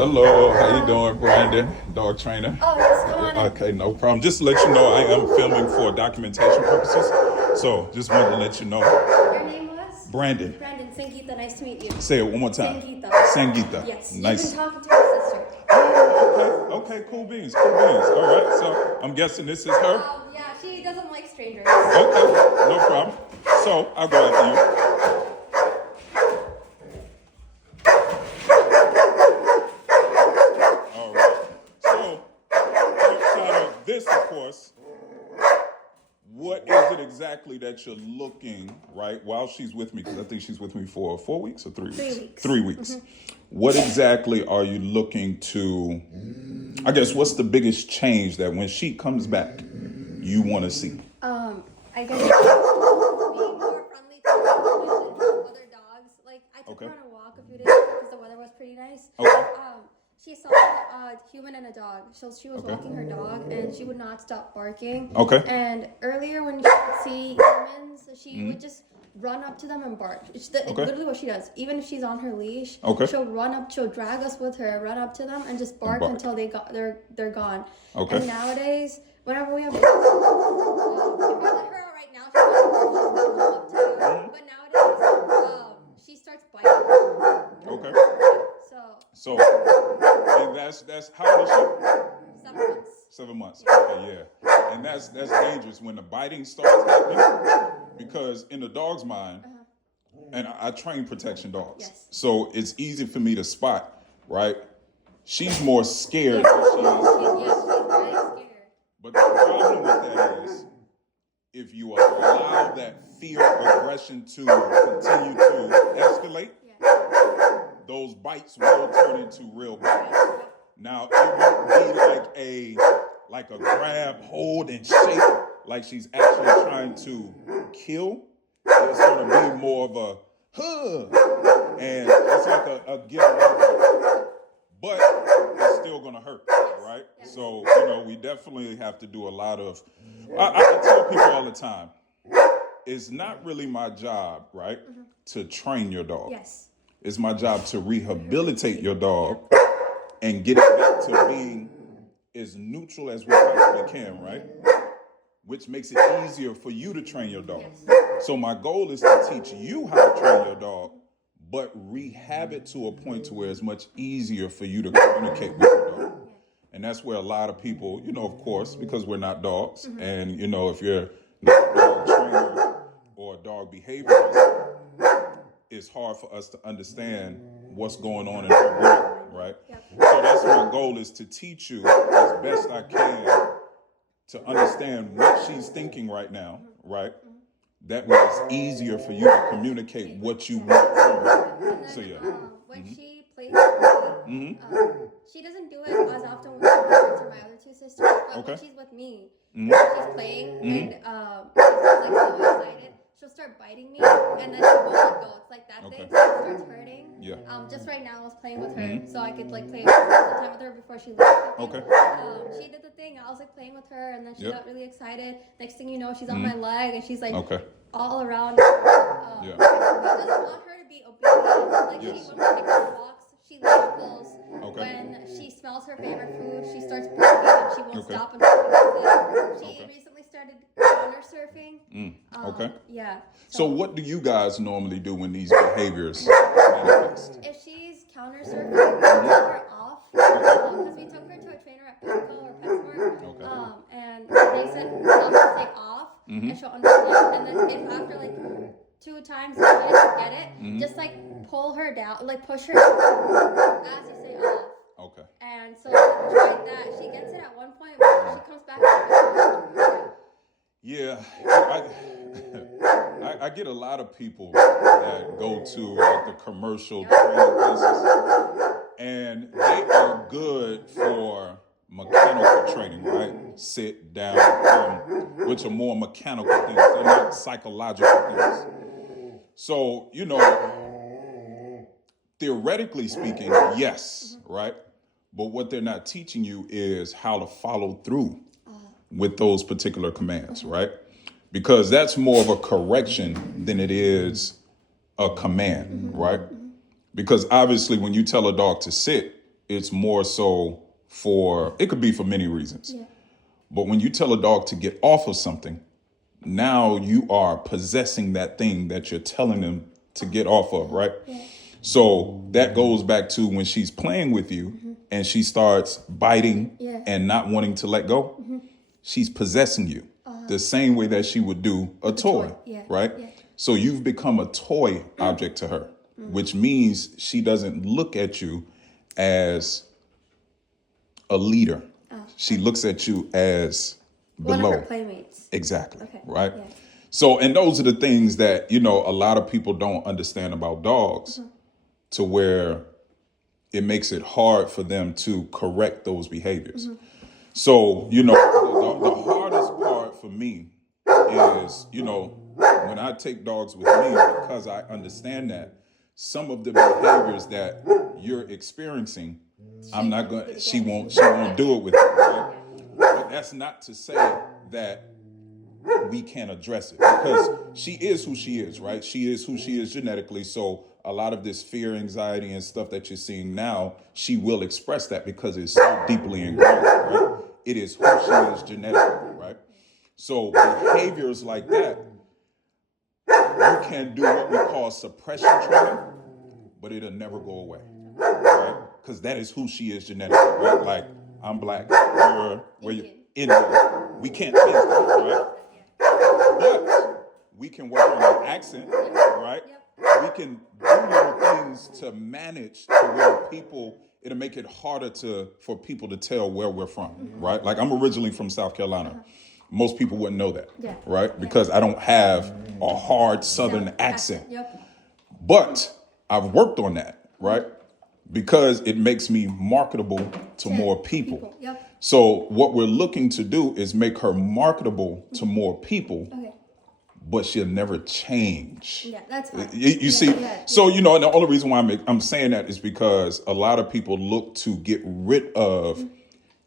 Hello, how you doing, Brandon? Dog trainer. Oh, yes, come on in. Okay, no problem. Just to let you know, I am filming for documentation purposes. So, just wanted to let you know. Your name was? Brandon, Brandon. Sangeeta, nice to meet you. say it one more time. Sangeeta. Sangeeta. Yes. Nice. You've been talking to her sister. Okay, cool beans, cool beans. All right, so I'm guessing this is her. Yeah, she doesn't like strangers. Okay, no problem. So, I'll go after you. All right. So, outside of this, of course, what is it exactly that you're looking, right, while she's with me? Because I think she's with me for 4 weeks or 3 weeks? 3 weeks. 3 weeks. What exactly are you looking to, I guess, what's the biggest change that when she comes back, you want to see? I guess being more friendly to other dogs. Like, I took her on a walk a few days ago because the weather was pretty nice. Okay. She saw a human and a dog. So she was walking her dog, and she would not stop barking. Okay. And earlier, when she would see humans, she would just run up to them and bark. It's literally what she does. Even if she's on her leash, she'll run up. She'll drag us with her, run up to them, and just bark until they're gone. Okay. And nowadays, whenever we have, if I let her out right now, she's gonna come up to you. But nowadays, she starts biting. Okay. So And that's how old is she? 7 months. 7 months. Okay, yeah. And that's dangerous when the biting starts happening, because in the dog's mind, and I train protection dogs, Yes. so it's easy for me to spot, right? She's more scared than she is. Yes, she's very scared. But the problem with that is, if you allow that fear aggression to continue to escalate, those bites will turn into real bites. Now, it won't be like a grab, hold, and shake, like she's actually trying to kill. It's going to be more of a huh, and it's like a get away, but it's still going to hurt, right? So, we definitely have to do a lot of, I tell people all the time, it's not really my job, right, to train your dog. Yes. It's my job to rehabilitate your dog and get it back to being as neutral as we possibly can, right? Which makes it easier for you to train your dog. Yes. So my goal is to teach you how to train your dog, but rehab it to a point to where it's much easier for you to communicate with your dog. And that's where a lot of people, of course, because we're not dogs, and, if you're not a dog trainer or a dog behaviorist, it's hard for us to understand what's going on in her brain, right? Yep. So that's my goal, is to teach you as best I can to understand what she's thinking right now, right? That way it's easier for you to communicate what you want from her. And then, So yeah. when she plays with me, she doesn't do it as often with my parents or my other two sisters, but when she's with me, she's playing, and she's like so excited, she'll start biting me, and then she won't let go. It's like that thing, so it starts hurting. Yeah. Just right now I was playing with her, so I could play some time with her before she left. Okay. She did the thing. I was playing with her, and then she Yep. got really excited. Next thing you know, she's on my leg, and she's all around. Yeah. I just want her to be obedient. Yes. When we take her walks, she leash pulls. Okay. When she smells her favorite food, she starts barking, and she won't stop until she gets it. She recently started counter surfing. Okay. Yeah. So what do you guys normally do when these behaviors manifest? If she's counter surfing, we take her off because we took her to a trainer at Petco or PetSmart, and they said tell her to stay off, and she'll understand. And then if after 2 times you get it, just pull her down, push her as you say off. Okay. And so she tried that. She gets it at one point, but she comes back. Yeah, I get a lot of people that go to the commercial training places, and they are good for mechanical training, right? Sit down, come, which are more mechanical things. They're not psychological things. So, theoretically speaking, yes, right? But what they're not teaching you is how to follow through with those particular commands, right? Because that's more of a correction than it is a command, right? Because obviously when you tell a dog to sit, it's more so it could be for many reasons. Yeah. But when you tell a dog to get off of something, now you are possessing that thing that you're telling them to get off of, right? Yeah. So that goes back to when she's playing with you and she starts biting and not wanting to let go. She's possessing you the same way that she would do a toy. Yeah. Right? Yeah. So you've become a toy object to her, which means she doesn't look at you as a leader. She looks at you as below. One of her playmates. Exactly. Okay. Right? Yeah. So, and those are the things that, a lot of people don't understand about dogs to where it makes it hard for them to correct those behaviors. So, the hardest part for me is, when I take dogs with me, because I understand that some of the behaviors that you're experiencing, she won't do it with you, right? But that's not to say that we can't address it, because she is who she is, right? She is who she is genetically. So a lot of this fear, anxiety, and stuff that you're seeing now, she will express that because it's so deeply ingrained, right? It is who she is genetically, right? So behaviors like that, you can do what we call suppression training, but it'll never go away, right? Because that is who she is genetically, right? Like, I'm black, you're Indian. We can't change that, right? But we can work on that accent, right? We can do little things to manage to where it'll make it harder for people to tell where we're from, right? Like, I'm originally from South Carolina. Most people wouldn't know that, right? Because I don't have a hard Southern accent. But I've worked on that, right? Because it makes me marketable to more people. So what we're looking to do is make her marketable to more people, but she'll never change. Yeah, that's fine. You see? So, and the only reason why I'm saying that is because a lot of people look to get rid of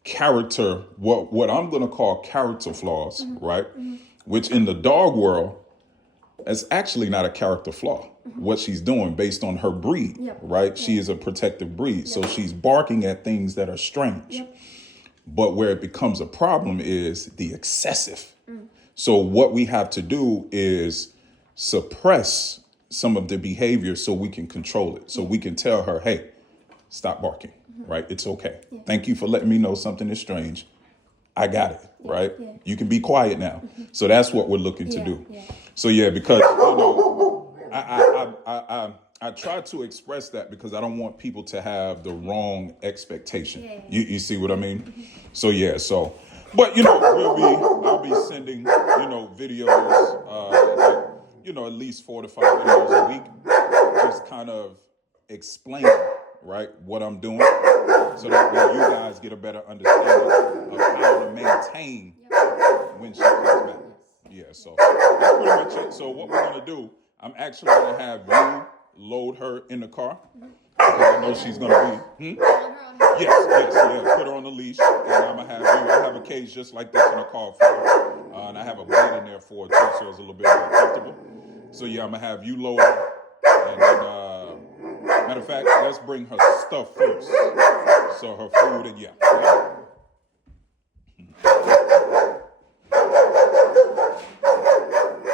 character, what I'm going to call character flaws, right? Which in the dog world is actually not a character flaw. What she's doing based on her breed, right? She is a protective breed. So she's barking at things that are strange. But where it becomes a problem is the excessive. So what we have to do is suppress some of the behavior so we can control it. So we can tell her, hey, stop barking, right? It's okay. Thank you for letting me know something is strange. I got it, right? You can be quiet now. So that's what we're looking to do. So because, I try to express that because I don't want people to have the wrong expectation. You see what I mean? So, but, I'll be sending, videos, at least 4 to 5 videos a week, just kind of explaining, right, what I'm doing, so that way you guys get a better understanding of how to maintain when she comes back. So that's pretty much it. So what we're going to do, I'm actually going to have you load her in the car, because I know she's going to be... Yes, put her on the leash, and I'm going to have you... I have a cage just like this in the car for her, and I have a bed in there for her, too, so it's a little bit more comfortable. So, I'm going to have you load her, and then, matter of fact, let's bring her stuff first. So her food and